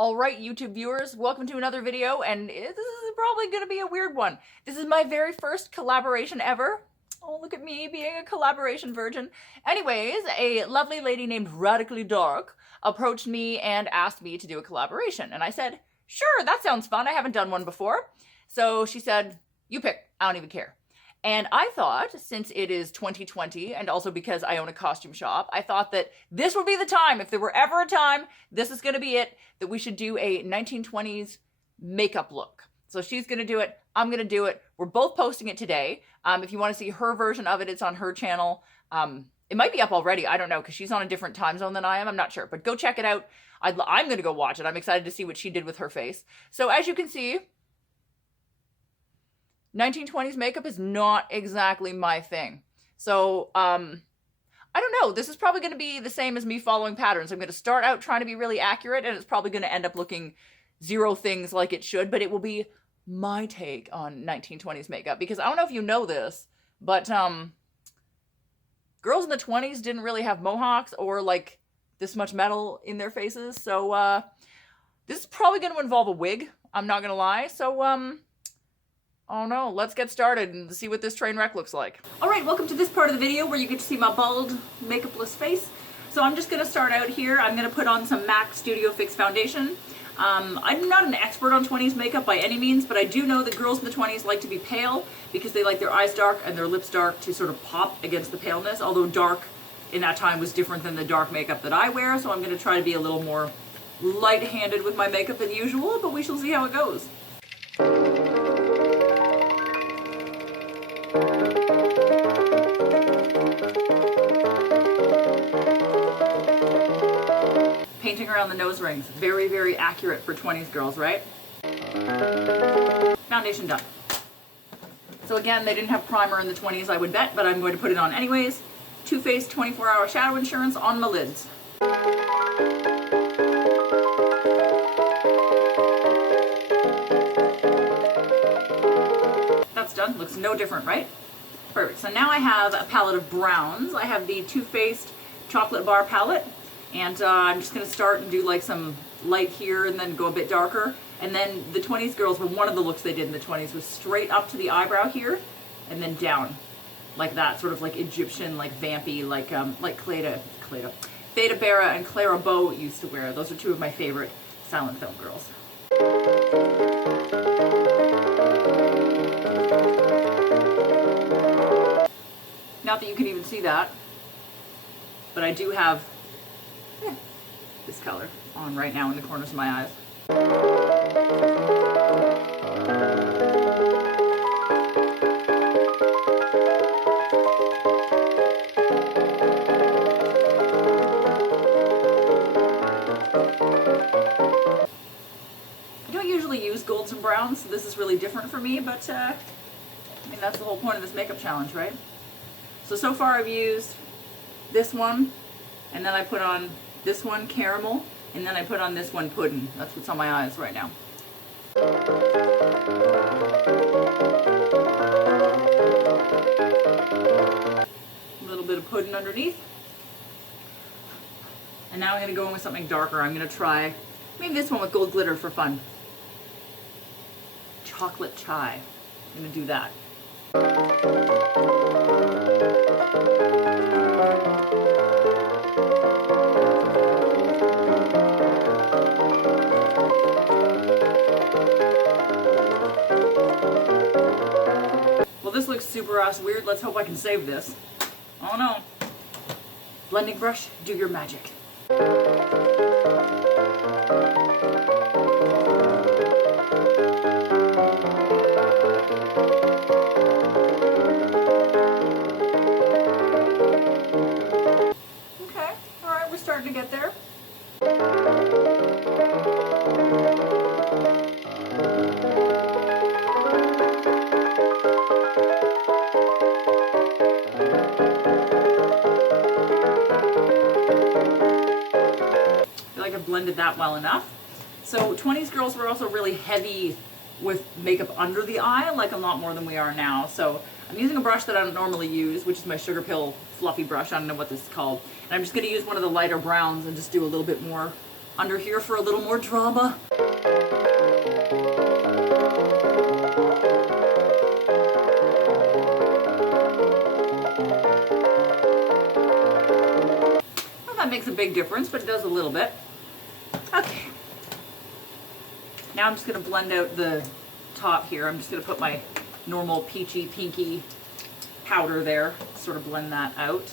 All right, YouTube viewers, welcome to another video, and this is probably going to be a weird one. This is my very first collaboration ever. Oh, look at me being a collaboration virgin. Anyways, a lovely lady named Radically Dark approached me and asked me to do a collaboration, and I said, sure, that sounds fun. I haven't done one before. So she said, you pick. I don't even care. And I thought, since it is 2020, and also because I own a costume shop, I thought that this would be the time, if there were ever a time, this is going to be it, that we should do a 1920s makeup look. So she's going to do it, I'm going to do it. We're both posting it today. If you want to see her version of it, it's on her channel. It might be up already, I don't know, because she's on a different time zone than I am, I'm not sure. But go check it out. I'm going to go watch it. I'm excited to see what she did with her face. So as you can see, 1920s makeup is not exactly my thing. So, I don't know. This is probably going to be the same as me following patterns. I'm going to start out trying to be really accurate, and it's probably going to end up looking zero things like it should, but it will be my take on 1920s makeup. Because I don't know if you know this, but girls in the 20s didn't really have mohawks or like this much metal in their faces. So, this is probably going to involve a wig. I'm not going to lie. So, oh no, let's get started and see what this train wreck looks like. All right, welcome to this part of the video where you get to see my bald, makeupless face. So I'm just gonna start out here. I'm gonna put on some MAC Studio Fix foundation. I'm not an expert on 20s makeup by any means, but I do know that girls in the 20s like to be pale because they like their eyes dark and their lips dark to sort of pop against the paleness, although dark in that time was different than the dark makeup that I wear, so I'm gonna try to be a little more light-handed with my makeup than usual, but we shall see how it goes. Painting around the nose rings. Very, very accurate for 20s girls, right? Foundation done. So again, they didn't have primer in the 20s, I would bet, but I'm going to put it on anyways. Too Faced 24-hour shadow insurance on my lids. That's done. Looks no different, right? Perfect. So now I have a palette of browns. I have the Too Faced Chocolate Bar palette. And I'm just going to start and do like some light here and then go a bit darker. And then the 20s girls, well, one of the looks they did in the 20s was straight up to the eyebrow here and then down. Like that, sort of like Egyptian, like vampy, like Theta Bara and Clara Bow used to wear. Those are two of my favorite silent film girls. Not that you can even see that, but I do have this color on right now in the corners of my eyes. I don't usually use golds and browns, so this is really different for me, but I mean, that's the whole point of this makeup challenge, right? So far I've used this one, and then I put on this one, caramel, and then I put on this one, pudding. That's what's on my eyes right now. A little bit of pudding underneath. And now I'm going to go in with something darker. I'm going to try maybe this one with gold glitter for fun. Chocolate chai. I'm going to do that. Well, this looks super ass weird. Let's hope I can save this. Oh no. Blending brush, do your magic. Okay, alright, we're starting to get there. Blended that well enough. So 20s girls were also really heavy with makeup under the eye, like a lot more than we are now. So I'm using a brush that I don't normally use, which is my Sugar Pill fluffy brush. I don't know what this is called. And I'm just going to use one of the lighter browns and just do a little bit more under here for a little more drama. Well, that makes a big difference, but it does a little bit. Okay. Now I'm just going to blend out the top here. I'm just going to put my normal peachy pinky powder there, sort of blend that out.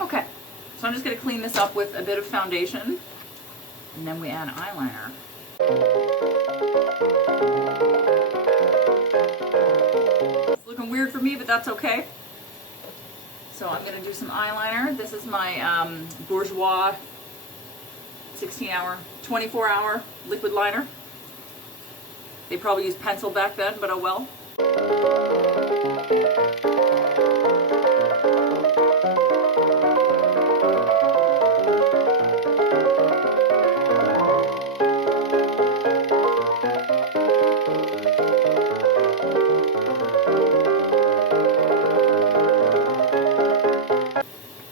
Okay, so I'm just going to clean this up with a bit of foundation, and then we add eyeliner. It's looking weird for me, but that's okay. So I'm going to do some eyeliner. This is my Bourjois 16-hour, 24-hour liquid liner. They probably used pencil back then, but oh well.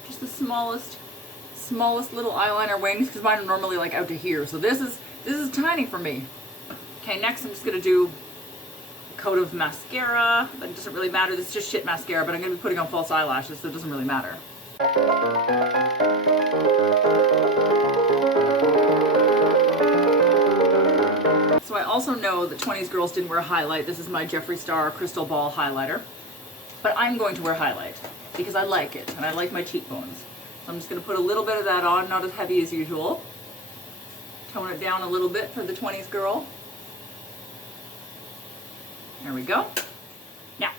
Just the smallest little eyeliner wings, because mine are normally like out to here. So this is tiny for me. Okay, next I'm just going to do a coat of mascara. That doesn't really matter. This is just shit mascara, but I'm going to be putting on false eyelashes, so it doesn't really matter. So I also know that 20s girls didn't wear highlight. This is my Jeffree Star Crystal Ball highlighter. But I'm going to wear highlight because I like it, and I like my cheekbones. So I'm just going to put a little bit of that on, not as heavy as usual. Tone it down a little bit for the 20s girl. There we go. Now,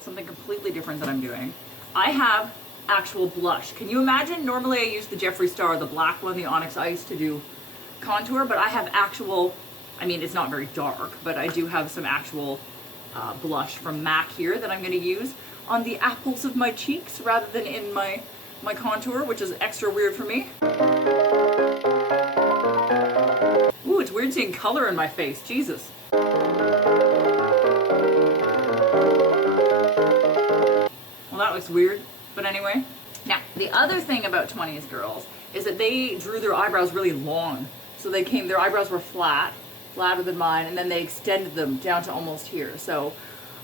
something completely different that I'm doing. I have actual blush. Can you imagine? Normally I use the Jeffree Star, the black one, the Onyx Ice, to do contour, but I have actual, I mean, it's not very dark, but I do have some actual blush from MAC here that I'm going to use on the apples of my cheeks rather than in my contour, which is extra weird for me. Ooh, it's weird seeing color in my face. Jesus. Well, that looks weird, but anyway. Now, the other thing about 20s girls is that they drew their eyebrows really long. So their eyebrows were flatter than mine, and then they extended them down to almost here. So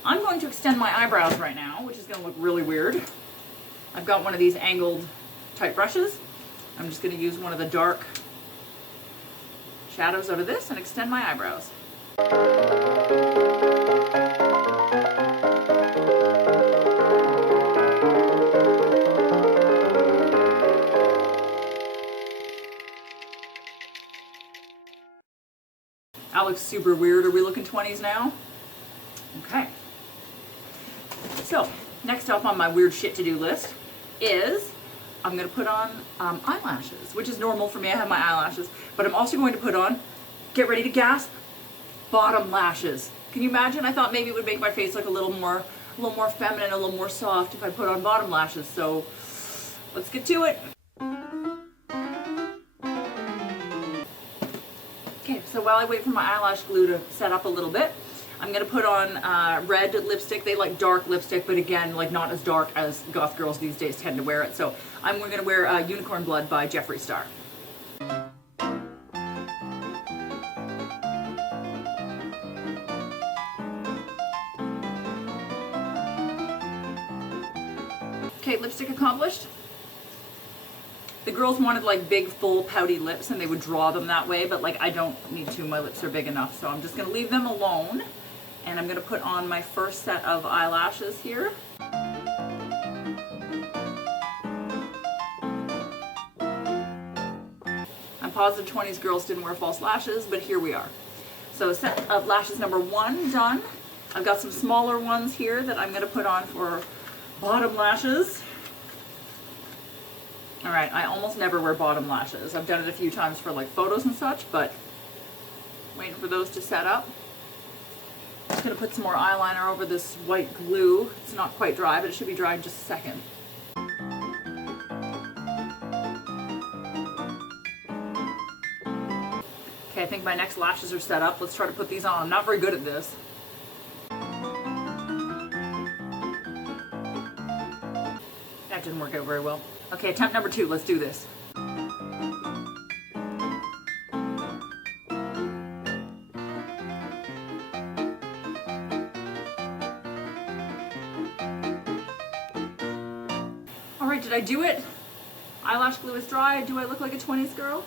I'm going to extend my eyebrows right now, which is going to look really weird. I've got one of these angled type brushes. I'm just going to use one of the dark shadows out of this and extend my eyebrows. That looks super weird. Are we looking 20s now? Okay. So, next up on my weird shit to do list is I'm going to put on eyelashes, which is normal for me. I have my eyelashes, but I'm also going to put on, get ready to gasp, bottom lashes. Can you imagine? I thought maybe it would make my face look a little more feminine, a little more soft if I put on bottom lashes. So, let's get to it. Okay, so while I wait for my eyelash glue to set up a little bit, I'm going to put on red lipstick. They like dark lipstick, but again, like not as dark as goth girls these days tend to wear it. So I'm going to wear Unicorn Blood by Jeffree Star. Okay, lipstick accomplished. The girls wanted like big, full, pouty lips, and they would draw them that way, but like I don't need to. My lips are big enough, so I'm just going to leave them alone. And I'm going to put on my first set of eyelashes here. I'm positive 20s girls didn't wear false lashes, but here we are. So set of lashes number 1 done. I've got some smaller ones here that I'm going to put on for bottom lashes. Alright, I almost never wear bottom lashes. I've done it a few times for like photos and such, but waiting for those to set up. I'm just going to put some more eyeliner over this white glue. It's not quite dry, but it should be dry in just a second. Okay, I think my next lashes are set up. Let's try to put these on. I'm not very good at this. That didn't work out very well. Okay, attempt number 2. Let's do this. All right, did I do it? Eyelash glue is dry. Do I look like a 20s girl?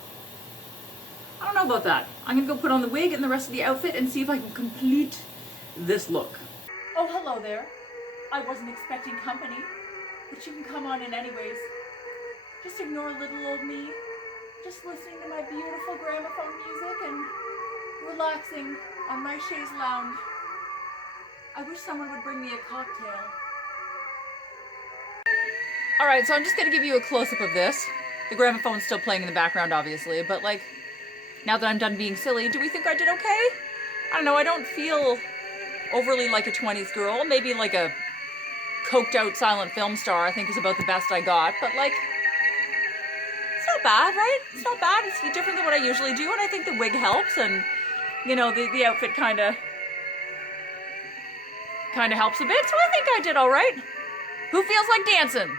I don't know about that. I'm gonna go put on the wig and the rest of the outfit and see if I can complete this look. Oh, hello there. I wasn't expecting company, but you can come on in anyways. Just ignore little old me. Just listening to my beautiful gramophone music and relaxing on my chaise lounge. I wish someone would bring me a cocktail. All right, so I'm just gonna give you a close-up of this. The gramophone's still playing in the background, obviously, but like, now that I'm done being silly, do we think I did okay? I don't know, I don't feel overly like a 20s girl. Maybe like a coked out silent film star, I think is about the best I got, but like, it's not bad, right? It's not bad, it's different than what I usually do, and I think the wig helps, and, you know, the outfit kinda helps a bit, so I think I did all right. Who feels like dancing?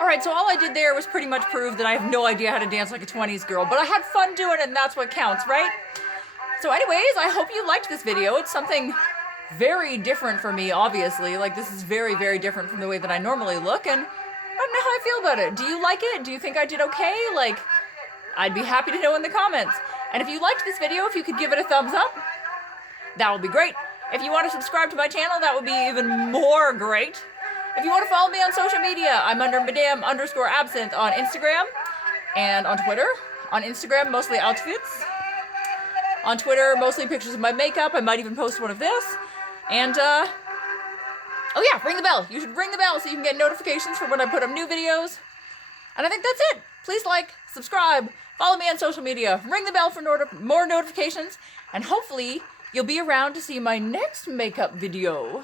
Alright, so all I did there was pretty much prove that I have no idea how to dance like a 20s girl, but I had fun doing it and that's what counts, right? So anyways, I hope you liked this video. It's something very different for me, obviously. Like, this is very, very different from the way that I normally look, and I don't know how I feel about it. Do you like it? Do you think I did okay? Like, I'd be happy to know in the comments. And if you liked this video, if you could give it a thumbs up, that would be great. If you want to subscribe to my channel, that would be even more great. If you want to follow me on social media, I'm under Madame_Absinthe on Instagram and on Twitter. On Instagram, mostly outfits. On Twitter, mostly pictures of my makeup. I might even post one of this. And, oh yeah, ring the bell. You should ring the bell so you can get notifications for when I put up new videos. And I think that's it. Please like, subscribe, follow me on social media, ring the bell for more notifications, and hopefully you'll be around to see my next makeup video.